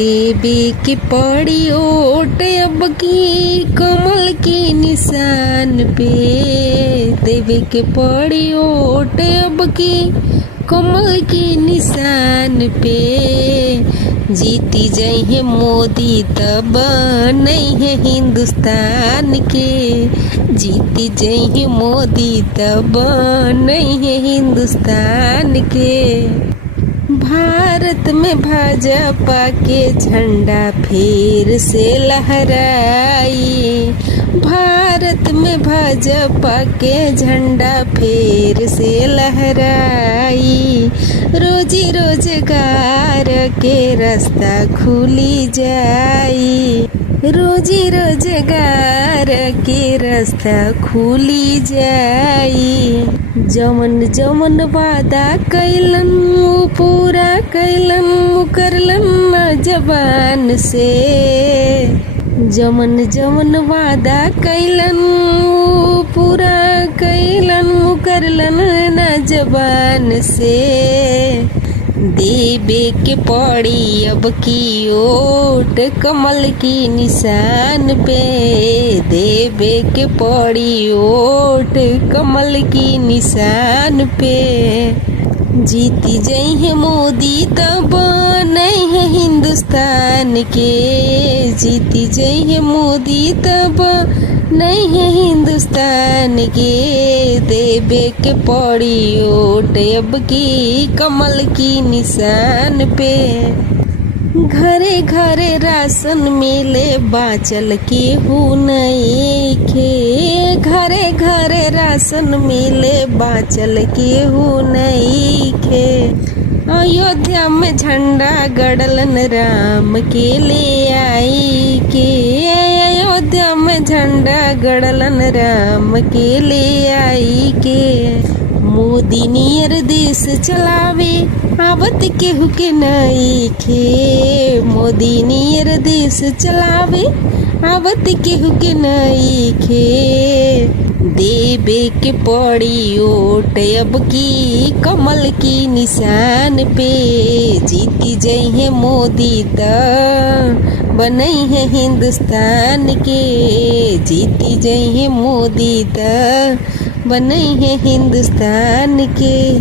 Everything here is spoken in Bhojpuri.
देवे के पड़ी ओट अब की कमल के निशान पे। देवे के पड़ी ओट अब की कमल के निशान पे। जीती जइहे मोदी तब नहीं है हिंदुस्तान के। जीती जइहे मोदी तब नहीं है हिंदुस्तान के। भारत में भाजपा के झंडा फिर से लहराई। भारत में भाजपा के झंडा फिर से लहराई। रोजी रोजगार के रास्ता खुली जाई। रोजी रोजगार के रास्ता खुली जाई। जमन जमन वादा कैलन पूरा कैलन करलन जबान से। जमन जमन वादा कैलन पूरा कैलन करलन न जबान से। देवे के पड़ी अब की ओट कमल की निशान पे। देवे के पड़ी ओट कमल की निशान पे। जीती जइहे मोदी तब नहीं है हिंदुस्तान के। जीती जइहे मोदी तब नहीं है हिंदुस्तान के। देवे के पड़ी ओट अब की कमल की निशान पे। घरे घरे राशन मिले बाचल केहू नइखे। घरे घरे राशन मिले बाचल केहू नइखे। अयोध्या में झंडा गड़लन राम के ले आई के। अयोध्या में झंडा गड़लन राम के ले आई के। मोदी नियर देश चलावे आवत केहू के नइखे। मोदी नियर देश चलावे आवत केहू के नइखे। देवे के पड़ी ओट अब की कमल की निशान पे। जीती जइहे मोदी त बनई है हिंदुस्तान के। जीती जइहे मोदी त बनई है हिंदुस्तान के।